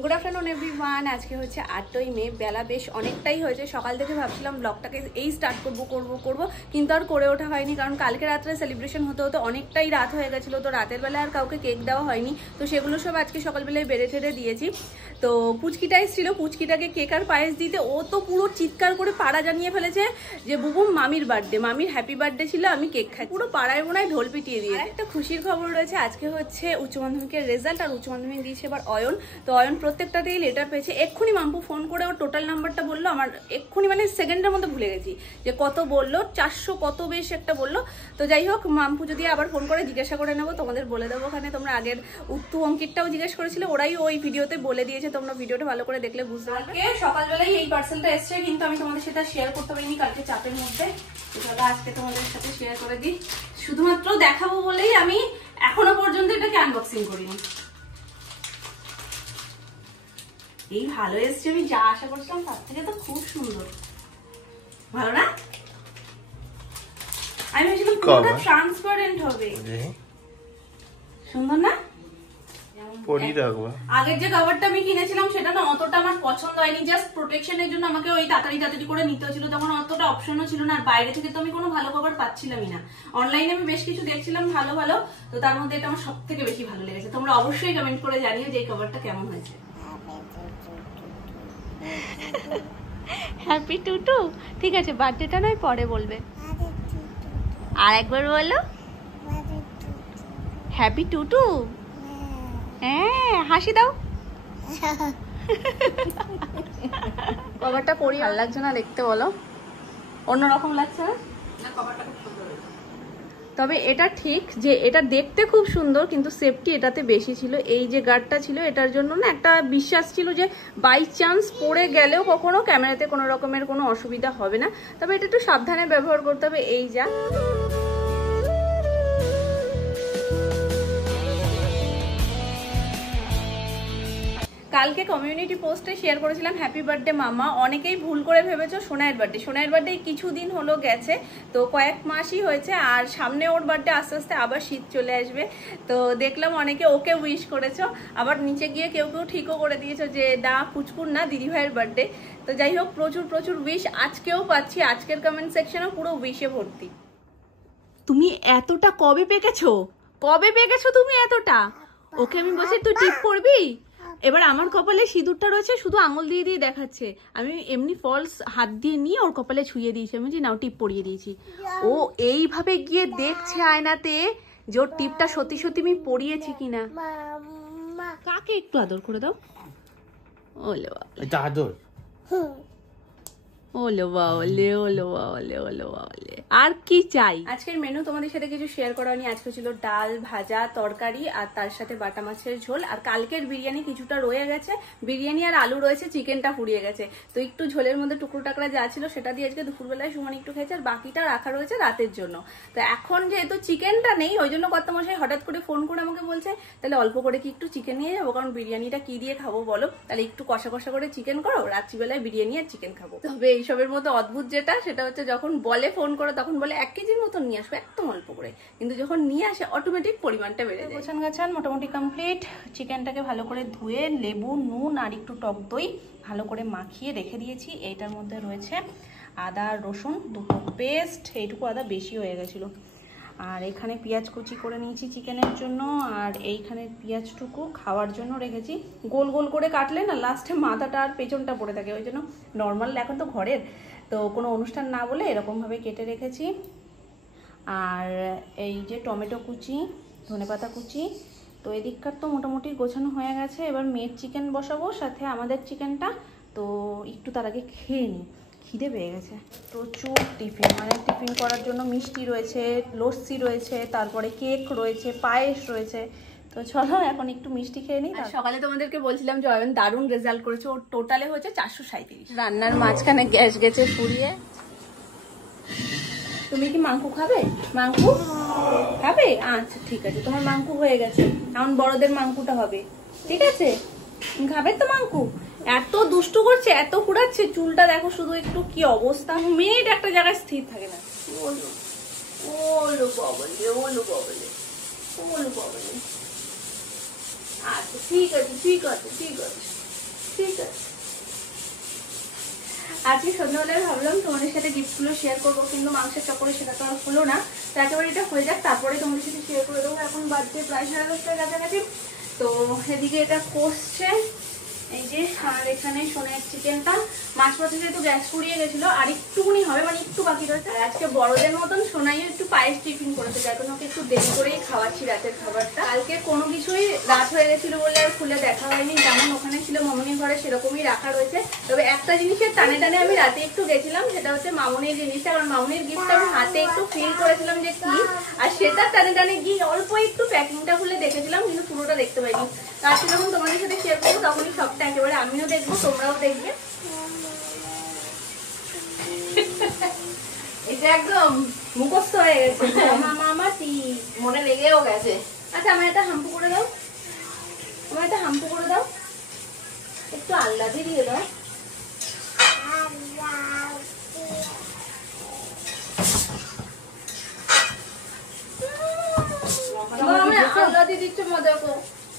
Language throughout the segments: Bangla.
Good afternoon everyone. আজকে হচ্ছে 8ই মে, বেলা বেশ অনেকটাই হয়েছে। সকাল থেকে ভাবছিলাম ব্লগটাকে এই স্টার্ট করব, কিন্তু আর করে ওঠা হয়নি, কারণ কালকে রাত্রে সেলিব্রেশন হতে হতে অনেকটাই রাত হয়ে গেছিলো। তো রাতের বেলা আর কাউকে কেক দেওয়া হয়নি, তো সেগুলো সব আজকে সকালবেলায় বেড়ে ঠেড়ে দিয়েছি। তো পুচকিটা এসেছিল, পুচকিটাকে কেক আর পায়েস দিতে ও তো পুরো চিৎকার করে পাড়া জানিয়ে ফেলেছে যে বুবুম মামির বার্থডে, মামির হ্যাপি বার্থডে ছিল, আমি কেক খাই। পুরো পাড়ায় বোনায় ঢোল পিটিয়ে দিয়ে। একটা খুশির খবর রয়েছে, আজকে হচ্ছে উচ্চ মাধ্যমিকের রেজাল্ট, আর উচ্চ মাধ্যমিক দিয়েছে এবার অয়ন। তো অয়ন প্রত্যেকটাতেই লেটার পেয়েছে। এক্ষুনি মাম্পু ফোন করে ওর টোটাল নাম্বারটা বললো, আমার এক্ষুনি মানে সেকেন্ডের মধ্যে ভুলে গেছি যে কত বললো, 400 কত বেশ একটা বললো। তো যাই হোক, মাম্পু যদি আবার ফোন করে জিজ্ঞাসা করে নেবো, তোমাদের বলে দেবো। ওখানে তোমরা আগের উত্তু অঙ্কিতটাও জিজ্ঞেস করেছিলে, ওরাই ওই ভিডিওতে বলে দিয়েছে, তোমরা ভিডিওটা ভালো করে দেখলে বুঝতে পারবে। সকালবেলায় এই পার্সেলটা এসছে, কিন্তু আমি তোমাদের সাথে শেয়ার করতে পারিনি কালকে চাপের মধ্যে। আজকে তোমাদের সাথে শেয়ার করে দিই, শুধুমাত্র দেখাবো বলেই আমি এখনো পর্যন্ত এটাকে আনবক্সিং করিনি। এই ভালো এসছে, আমি যা আশা করছিলাম তার থেকে তো খুব সুন্দর। ভালো না? আমি ভেবেছিলাম পুরোটা ট্রান্সপারেন্ট হবে। সুন্দর না? আগের যে কভারটা আমি কিনেছিলাম সেটা না অতটা আমার পছন্দ হয়নি, জাস্ট প্রোটেকশনের জন্য আমাকে ওই তাড়াতাড়ি করে নিতে হচ্ছিল, তখন অতটা অপশনও ছিল না। আর বাইরে থেকে তো আমি কোনো ভালো কভার পাচ্ছিলামই না। অনলাইনে আমি বেশ কিছু দেখছিলাম ভালো ভালো, তো তার মধ্যে এটা আমার সব থেকে বেশি ভালো লেগেছে। তোমরা অবশ্যই কমেন্ট করে জানিও যে এই কভারটা কেমন হয়েছে। হ্যাপি টুটু, ঠিক আছে, বার্থডেটা নয় পরে বলবে। আর একবার বলো হ্যাপি টুটু। হ্যাঁ, হাসি দাও। কভারটা পরি ভালো লাগছে না দেখতে, বলো অন্যরকম লাগছে না? তবে এটা ঠিক যে এটা দেখতে খুব সুন্দর, কিন্তু সেফটি এটাতে বেশি ছিল। এই যে গার্ডটা ছিল, এটার জন্য না একটা বিশ্বাস ছিল যে বাই চান্স পড়ে গেলেও কখনো ক্যামেরাতে কোনো রকমের কোনো অসুবিধা হবে না। তবে এটা একটু সাবধানে ব্যবহার করতে হবে। এই যা কালকে কমিউনিটি পোস্টে শেয়ার করেছিলাম হ্যাপি বার্থডে মামা। অনেকেই ভুল করে ভেবেছো সোনাইয়ের বার্থডে। সোনাইয়ের বার্থডে কিছুদিন হলো গেছে, তো কয়েক মাসই হয়েছে, আর সামনে ওর বার্থডে আস্তে আস্তে আবার শীত চলে আসবে। তো দেখলাম অনেকে ওকে উইশ করেছো, আবার নিচে গিয়ে কেউ কেউ ঠিকও করে দিয়েছো যে না পুচকুর না দিদি ভাইয়ের বার্থডে। তো যাই হোক, প্রচুর প্রচুর উইশ আজকেও পাচ্ছি, আজকের কমেন্ট সেকশনও পুরো উইশে ভর্তি। তুমি এতটা কবে পেকেছো? কবে পেকেছো তুমি এতটা? ওকে আমি বলছি তুই টিপ করবি। এবার আমার কপালে সিঁদুরটা রয়েছে, শুধু আঙুল দিয়ে দিয়ে দেখাচ্ছে। আমি এমনি ফলস হাত দিয়ে নিয়ে ওর কপালে ছুঁয়ে দিয়েছি, আমি বলছি নাও টিপ পরিয়ে দিয়েছি। ও এইভাবে গিয়ে দেখছে আয়নাতে যে ওর টিপটা সত্যি সত্যি আমি পরিয়েছি কিনা। কাকে একটু আদর করে দাও। ওলে বাবা, আদর। ওলো বাওলে, ওলো বাওলে, ওলো বাওলে। আর কি চাই? আজকের মেনু তোমাদের সাথে কিছু শেয়ার করা হয়নি। আজকে ছিল ডাল, ভাজা, তরকারি, আর তার সাথে বাটা মাছের ঝোল। আর কালকের বিরিয়ানি কিছুটা রয়ে গেছে, বিরিয়ানি আর আলু রয়েছে, চিকেনটা ফুরিয়ে গেছে। তো একটু ঝোলের মধ্যে টুকরো টাকরা যা ছিল সেটা দিয়ে আজকে দুপুরবেলায় সুমন একটু খেয়েছে, আর বাকিটা রাখা রয়েছে রাতের জন্য। তো এখন যেহেতু চিকেনটা নেই, ওই জন্য কর্তামশাই হঠাৎ করে ফোন করে আমাকে বলছে তাহলে অল্প করে কি একটু চিকেন নিয়ে যাবো, কারণ বিরিয়ানিটা কি দিয়ে খাবো বলো, তাহলে একটু কষা কষা করে চিকেন করো, রাত্রিবেলায় বিরিয়ানি আর চিকেন খাবো। তবে এইসবের মধ্যে অদ্ভুত যেটা, সেটা হচ্ছে যখন বলে ফোন করে তখন বলে 1 কেজির মতো নিয়ে আসবো, একদম অল্প করে, কিন্তু যখন নিয়ে আসে অটোমেটিক পরিমাণটা বেড়ে যায়। গোছান গাছান মোটামুটি কমপ্লিট। চিকেনটাকে ভালো করে ধুয়ে লেবু, নুন আর একটু টক দই ভালো করে মাখিয়ে রেখে দিয়েছি। এইটার মধ্যে রয়েছে আদা রসুন দুটো পেস্ট, এইটুকু আদা বেশি হয়ে গেছিলো। আর এখানে পেঁয়াজ কুচি করে নিয়েছি চিকেনের জন্য, আর এইখানে পেঁয়াজটুকু খাওয়ার জন্য রেখেছি। গোল গোল করে কাটলে না লাস্টে মাথাটা আর পেছনটা পড়ে থাকে, ওই জন্য নর্মাল এখন তো ঘরের, তো কোনো অনুষ্ঠান না বলে এরকমভাবে কেটে রেখেছি। আর এই যে টমেটো কুচি, ধনেপাতা কুচি। তো এদিককার তো মোটামুটি গোছানো হয়ে গেছে। এবার মেয়ের চিকেন বসাবো, সাথে আমাদের চিকেনটা। তো একটু তার আগে খেয়ে নিই, খিদে পেয়ে গেছে। প্রচুর টিফিন, মানে টিফিন করার জন্য মিষ্টি রয়েছে, লস্যি রয়েছে, তারপরে কেক রয়েছে, পায়েস রয়েছে। তো চলো এখন একটু মিষ্টি খেয়ে নিই। সকালে তোমাদেরকে বলছিলাম যে অয়ন দারুণ রেজাল্ট করেছে, ওর টোটালে হচ্ছে 437। রান্নার মাঝখানে গ্যাস গেছে ফুরিয়ে। তুমি কি মাংকু খাবে? মাংকু খাবে? আচ্ছা ঠিক আছে, তোমার মাংকু হয়ে গেছে, এখন বড়দের মাংকুটা হবে, ঠিক আছে? খাবে তো মাংকু? এত দুষ্টু করছে, এত কুড়াচ্ছে, চুলটা দেখো শুধু একটু কি অবস্থা, মিনিট একটা জায়গায় স্থির থাকে না। ওলো ওলো বাবলে, ওলো বাবলে, ওলো বাবলে। আচ্ছা ঠিক আছে ঠিক আছে ঠিক আছে। আজকে সন্ধ্যাবেলায় ভাবলাম তোমাদের সাথে গিফটগুলো শেয়ার করবো, কিন্তু মাংসের চক্করে সেটা তো আর হলো না। তো একেবারে এটা হয়ে যাক, তারপরে তোমাদের সাথে শেয়ার করে দেবো। এখন বাজছে প্রায় 10:30টার কাছাকাছি। তো এদিকে এটা কষছে এই যে, আর এখানে সোনার চিকেনটা মাছ মাছে যেহেতু গ্যাস পুড়িয়ে গেছিলো আর একটুকুনি হবে, মানে একটু বাকি রয়েছে। আর আজকে বড়দের মতন সোনাইও একটু পায়েস টিফিন করেছে, যার জন্য ওকে একটু দেরি করেই খাওয়াচ্ছি রাতের খাবারটা। কালকে কোনো কিছুই রাত হয়ে গেছিল বলে আর খুলে দেখা হয়নি, যেমন ওখানে ছিল মামুনির ঘরে সেরকমই রাখা রয়েছে। তবে একটা জিনিসের টানে টানে আমি রাতে একটু গেছিলাম, সেটা হচ্ছে মামুনির জিনিসটা, কারণ মামুনির গিফটটা আমি হাতে একটু ফিল করেছিলাম যে কি, আর সেটা টানে টানে গিয়ে অল্প একটু প্যাকিংটা খুলে দেখেছিলাম, কিন্তু পুরোটা দেখতে পাইনি। আজকে যখন তোমাদের সাথে শেয়ার করবো তখনই সবটা একেবারে আমিও দেখবো, তোমরাও দেখবে। এটা একদম মুখস্থ হয়ে গেছে, মামাটি মনে লেগেও গেছে। আচ্ছা আমার একটা হাম্পু করে দাও, আমার একটা হাম্পু করে দাও, একটু আল্লাহ দিয়ে দাও। আল্লাহ দিয়ে দিচ্ছে মজা কো,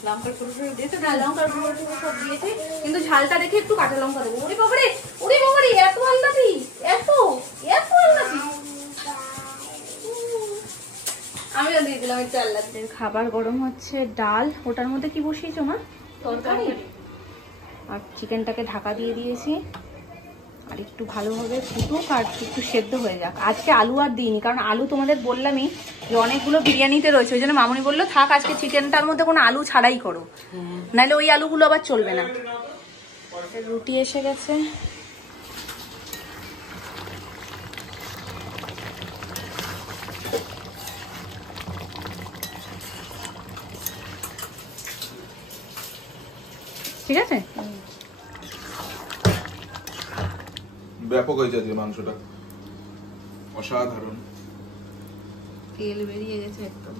লঙ্কার গুঁড়ো দিয়েছে, না লঙ্কার গুঁড়ো সব দিয়েছে, কিন্তু ঝালটা দেখে একটু কাঁচা লঙ্কা দেবো। ওরে বাবারে, ওরে বাবারে, এত আল্লাদি, এত এত আল্লাদি। আমিও দিয়ে দিলাম একটু আল্লাদি। খাবার গরম হচ্ছে, ডাল, ওটার মধ্যে কি বসিয়েছো মা? তরকারি। আর চিকেনটাকে ঢাকা দিয়ে দিয়েছি, আর একটু ভালোভাবে ফুটুক আর একটু সেদ্ধ হয়ে যাক। আজকে আলু আর দিইনি, কারণ আলু তোমাদের বললামই যে অনেকগুলো বিরিয়ানিতে রয়েছে, ওই জন্য মামুনি বললো থাক আজকে চিকেনটার মধ্যে কোনো আলু ছাড়াই করো, নাহলে ওই আলুগুলো আবার চলবে না। রুটি এসে গেছে, ঠিক আছে। ব্যাপক হয়েছে আজকে মাংসটা, অসাধারণ। তেল বেরিয়ে গেছে একদম।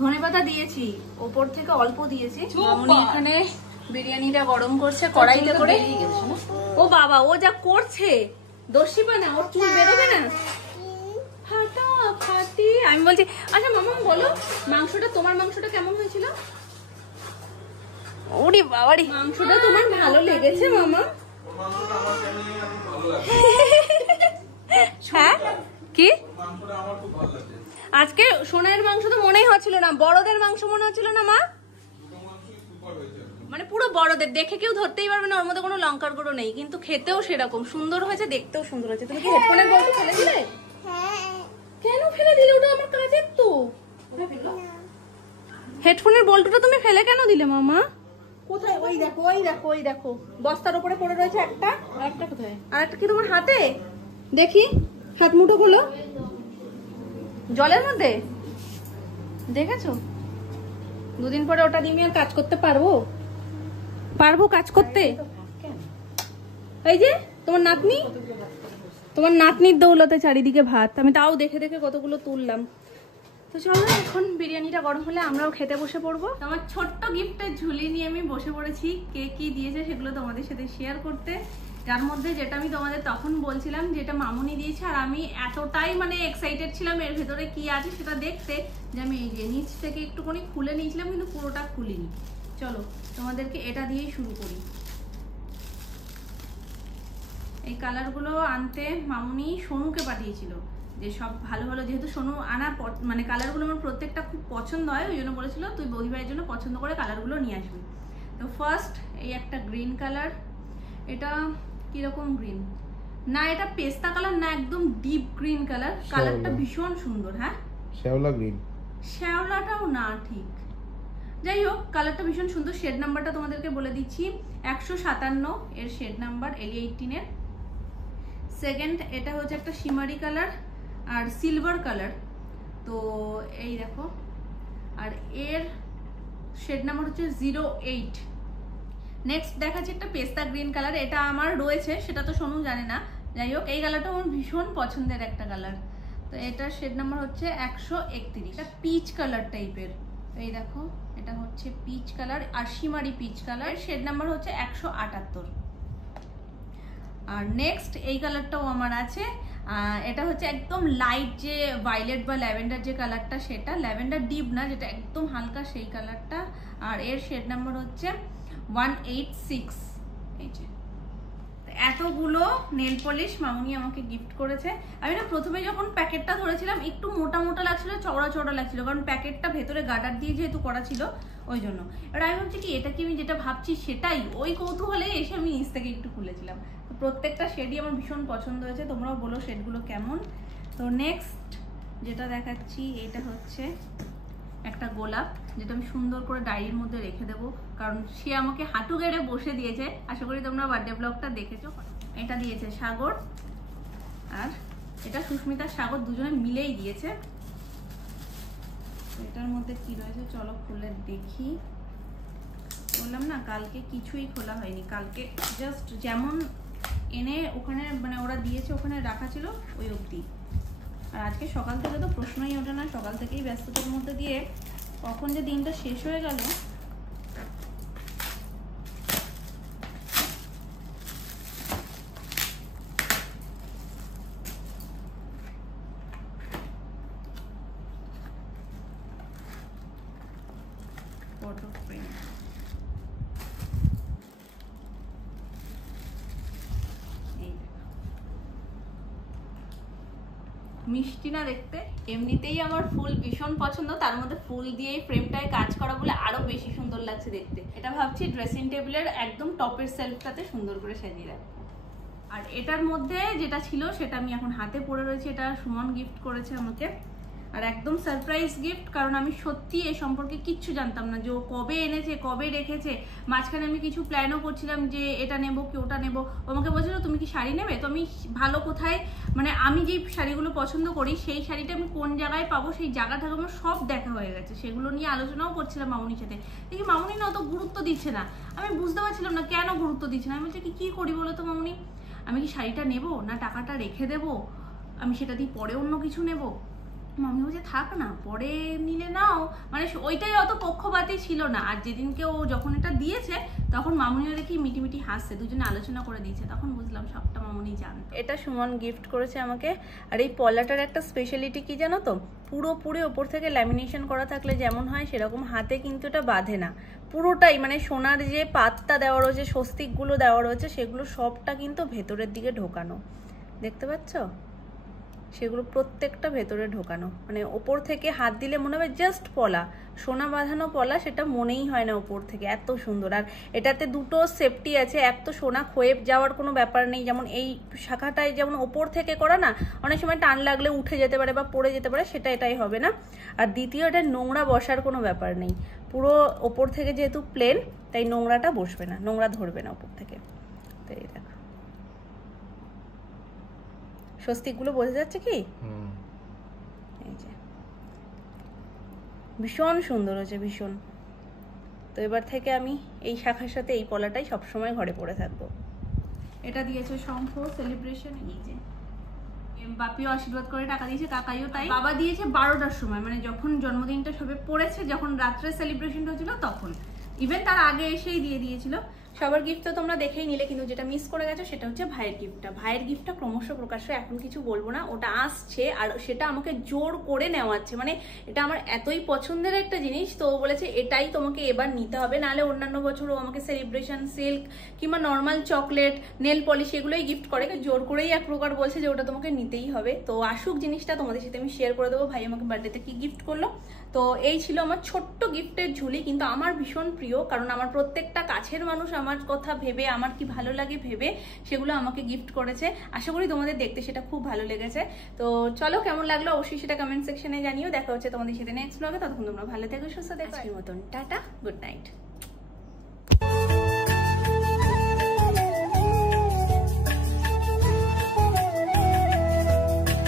ধনেপাতা দিয়েছি, ওপর থেকে অল্প দিয়েছি। মামুনি এখানে বিরিয়ানিটা গরম করছে কড়াইতে করে। ও বাবা, ও যা করছে দোষী পায় না, ওর চুল বেরোবে না। ফাটা ফাটি। আমি বলছি আচ্ছা মামা বলো, মাংসটা তোমার মাংসটা কেমন হয়েছিল? ওরে বাবারে, মাংসটা তোমার ভালো লেগেছে মামা? হ্যাঁ কি আজকে সোনার মাংস তো মনেই হচ্ছিল না, বড়দের মাংস মনে হচ্ছিল না মা, মানে পুরো বড়দের, দেখে কেউ ধরতেই পারবে না ওর মধ্যে কোনো লঙ্কার গুঁড়ো নেই, কিন্তু খেতেও সেরকম সুন্দর হয়েছে, দেখতেও সুন্দর হয়েছে। তুমি কি হেডফোনের বলতে ফেলে দিলে? কেন ফেলে দিলে? ওটা আমার কাজের তো। হেডফোনের বল্টুটা তুমি ফেলে কেন দিলে মামা? কোথায়? ওই দেখো, ওই দেখো, ওই দেখো, বস্তার উপরে পড়ে রয়েছে একটা। আর একটা কোথায়? আর একটা কি তোমার হাতে? দেখি হাত মুঠো খোলো, জলের মধ্যে দেখেছো? দুদিন পরে ওটা দিয়ে আর কাজ করতে পারবো? পারবো কাজ করতে? এই যে তোমার নাতনি, তোমার নাতনির দৌলতে চারিদিকে ভাত, আমি তাও দেখে দেখে কতগুলো তুললাম। তো চলো এখন বিরিয়ানিটা গরম হলে আমরাও খেতে বসে পড়বো। আমার ছোট্ট গিফটের ঝুলি নিয়ে আমি বসে পড়েছি, কে কি দিয়েছে সেগুলো তোমাদের সাথে শেয়ার করতে। যার মধ্যে যেটা আমি তোমাদের তখন বলছিলাম যেটা মামুনি দিয়েছে, আর আমি এতটাই মানে এক্সাইটেড ছিলাম এর ভেতরে কি আছে সেটা দেখতে, যে আমি এই যে নিচ থেকে একটুখানি খুলে নিয়েছিলাম, কিন্তু পুরোটা খুলিনি। চলো তোমাদেরকে এটা দিয়েই শুরু করি। এই কালারগুলো আনতে মামুনি সোনুকে পাঠিয়েছিল, যে সব ভালো ভালো, যেহেতু সোনু আনা মানে কালারগুলো আমার প্রত্যেকটা খুব পছন্দ হয়, ওই জন্য বলেছিল তুই বৌদি ভাইয়ের জন্য পছন্দ করে কালারগুলো নিয়ে আসবি। তো ফার্স্ট এই একটা গ্রিন কালার, এটা কিরকম গ্রিন না, এটা পেস্তা কালার না, একদম ডিপ গ্রিন কালার, কালারটা ভীষণ সুন্দর। হ্যাঁ শ্যাওলা গ্রিন, শ্যাওলাটাও না ঠিক, যাই হোক কালারটা ভীষণ সুন্দর। শেড নাম্বারটা তোমাদেরকে বলে দিচ্ছি, 157 এর শেড নাম্বার, LE18 এর। সেকেন্ড এটা হচ্ছে একটা শিমারি কালার আর সিলভার কালার, তো এই দেখো, আর এর শেড নাম্বার হচ্ছে 08। নেক্সট দেখাচ্ছি একটা পেস্তা গ্রিন কালার, এটা আমার রয়েছে, সেটা তো সোনু জানে না। যাই হোক এই কালারটা আমার ভীষণ পছন্দের একটা কালার, তো এটার শেড নাম্বার হচ্ছে 131। এটা পিচ কালার টাইপের, এই দেখো এটা হচ্ছে পিচ কালার আর shimmery peach colour, shade number হচ্ছে 178। আর নেক্সট এই কালারটাও আমার আছে, এটা হচ্ছে একদম লাইট যে ভায়োলেট বা ল্যাভেন্ডার যে কালারটা, সেটা ল্যাভেন্ডার ডিপ না, যেটা একদম হালকা সেই কালারটা, আর এর শেড নাম্বার হচ্ছে 186। এই যে এতগুলো নেল পলিশ মামুনি আমাকে গিফট করেছে। আমি না প্রথমে যখন প্যাকেটটা ধরেছিলাম একটু মোটা মোটা লাগছিল, চওড়া চওড়া লাগছিল, কারণ প্যাকেটটা ভেতরে গার্ডার দিয়ে যেহেতু করা ছিল ওই জন্য। এবার আমি ভাবছি কি এটা কি আমি যেটা ভাবছি সেটাই, ওই কৌতূহলে এসে আমি নিচ থেকে একটু খুলেছিলাম। তো প্রত্যেকটা শেডই আমার ভীষণ পছন্দ হয়েছে, তোমরাও বলো শেডগুলো কেমন। তো নেক্সট যেটা দেখাচ্ছি এটা হচ্ছে একটা গোলাপ, যেটা আমি সুন্দর করে ডায়েরির মধ্যে রেখে দেবো, কারণ সে আমাকে হাঁটু গেড়ে বসে দিয়েছে। আশা করি তোমরা বার্থডে ব্লগটা দেখেছো। এটা দিয়েছে সাগর, আর এটা সুস্মিতা সাগর দুজনে মিলেই দিয়েছে। এটার মধ্যে কি রয়েছে চলো খুলে দেখি। বললাম না কালকে কিছুই খোলা হয়নি, কালকে জাস্ট যেমন এনে ওখানে মানে ওরা দিয়েছে ওখানে রাখা ছিল ওই অবধি। আর আজকে সকাল থেকে তো প্রশ্নই ওঠে না, সকাল থেকেই ব্যস্ততার মধ্যে দিয়ে কখন যে দিনটা শেষ হয়ে গেল। ফটো ফ্রেম, মিষ্টি না দেখতে? এমনিতেই আমার ফুল ভীষণ পছন্দ, তার মধ্যে ফুল দিয়ে ফ্রেমটায় কাজ করা বলে আরো বেশি সুন্দর লাগছে দেখতে। এটা ভাবছি ড্রেসিং টেবিলের একদম টপের সেলফটাতে সুন্দর করে সাজিয়ে রাখবো। আর এটার মধ্যে যেটা ছিল সেটা আমি এখন হাতে পড়ে রয়েছে, এটা সুমন গিফট করেছে আমাকে। আর একদম সারপ্রাইজ গিফট, কারণ আমি সত্যি এ সম্পর্কে কিচ্ছু জানতাম না যে ও কবে এনেছে কবে রেখেছে। মাঝখানে আমি কিছু প্ল্যানও করছিলাম যে এটা নেব কি ওটা নেব। আমাকে বলছিল তুমি কি শাড়ি নেবে, তো আমি ভালো কোথায় মানে আমি যেই শাড়িগুলো পছন্দ করি সেই শাড়িটা আমি কোন জায়গায় পাবো সেই জায়গাটা আমার সব দেখা হয়ে গেছে। সেগুলো নিয়ে আলোচনাও করছিলাম মামুনির সাথে। দেখি মামুনি না অত গুরুত্ব দিচ্ছে না, আমি বুঝতে পারছিলাম না কেন গুরুত্ব দিচ্ছে না। আমি বলছি কি করি বলো তো মামুনি, আমি কি শাড়িটা নেব না টাকাটা রেখে দেব, আমি সেটা দিয়ে পরে অন্য কিছু নেব। মামি বলছে থাক না পরে নিলে নাও, মানে ওইটাই অত পক্ষপাতী ছিল না। আর যেদিনকে ও যখন এটা দিয়েছে তখন মামুনিও দেখি মিটিমিটি হাসছে, দুজনে আলোচনা করে দিয়েছে, তখন বুঝলাম সবটা মামুনি জানে। এটা সুমন গিফট করেছে আমাকে। আর এই পলাটার একটা স্পেশালিটি কি জানো তো, পুরোপুরি ওপর থেকে ল্যামিনেশন করা থাকলে যেমন হয় সেরকম হাতে কিন্তু এটা বাঁধে না, পুরোটাই মানে সোনার যে পাতটা দেওয়া রয়েছে স্বস্তিকগুলো দেওয়া রয়েছে সেগুলো সবটা কিন্তু ভেতরের দিকে ঢোকানো, দেখতে পাচ্ছ? সেগুলো প্রত্যেকটা ভেতরে ঢোকানো, মানে ওপর থেকে হাত দিলে মনে হবে জাস্ট পলা, সোনা বাঁধানো পলা, সেটা মনেই হয় না ওপর থেকে, এত সুন্দর। আর এটাতে দুটো সেফটি আছে, এক তো সোনা ক্ষয়ে যাওয়ার কোনো ব্যাপার নেই, যেমন এই শাখাটায় যেমন ওপর থেকে করা না, অনেক সময় টান লাগলে উঠে যেতে পারে বা পড়ে যেতে পারে, সেটা এটাই হবে না। আর দ্বিতীয়, এটা নোংরা বসার কোনো ব্যাপার নেই, পুরো ওপর থেকে যেহেতু প্লেন তাই নোংরাটা বসবে না, নোংরা ধরবে না ওপর থেকে। তো এই দেখো স্বস্তিকগুলো বোঝা যাচ্ছে কি? এই যে ভীষণ সুন্দর হয়েছে, ভীষণ। তো এবার থেকে আমি এই শাখার সাথে এই পলাটাই সবসময় ঘরে পরে থাকবো। এটা দিয়েছে শঙ্খ সেলিব্রেশন, এই যে বাপিও আশীর্বাদ করে টাকা দিয়েছে, কাকাইও তাই। বাবা দিয়েছে 12টার সময়, মানে যখন জন্মদিনটা সবে পড়েছে, যখন রাত্রে সেলিব্রেশনটা হচ্ছিল তখন, ইভেন তার আগে এসেই দিয়ে দিয়েছিল। সবার গিফট তো তোমরা দেখেই নিলে, কিন্তু যেটা মিস করে গেছো সেটা হচ্ছে ভাইয়ের গিফটটা। ভাইয়ের গিফটটা ক্রমশ প্রকাশ্য এখন কিছু বলবো না, ওটা আসছে আর সেটা আমাকে জোর করে নেওয়াচ্ছে, মানে এটা আমার এতই পছন্দের একটা জিনিস, তো ও বলেছে এটাই তোমাকে এবার নিতে হবে, নাহলে অন্যান্য বছর ও আমাকে সেলিব্রেশন সিল্ক কিংবা নর্মাল চকলেট নেল পলিশ এগুলোই গিফট করে, জোর করেই এক প্রকার বলছে যে ওটা তোমাকে নিতেই হবে। তো আসুক জিনিসটা, তোমাদের সাথে আমি শেয়ার করে দেবো ভাই আমাকে বার্থডেতে কি গিফট করলো। তো এই ছিল আমার ছোট্ট গিফটের ঝুলি, কিন্তু আমার ভীষণ প্রিয়, কারণ আমার প্রত্যেকটা কাছের মানুষ আমার কথা ভেবে, আমার কি ভালো লাগে ভেবে সেগুলো আমাকে গিফট করেছে। আশা করি তোমাদের দেখতে সেটা খুব ভালো লেগেছে। তো চলো কেমন লাগলো অবশ্যই সেটা কমেন্ট সেকশনে জানিও। দেখা হচ্ছে তোমাদের সাথে নেক্সট ব্লগে, ততক্ষণ তোমরা ভালো থেকো, সুস্থ থেকো। আজকের মতন টাটা, গুড নাইট।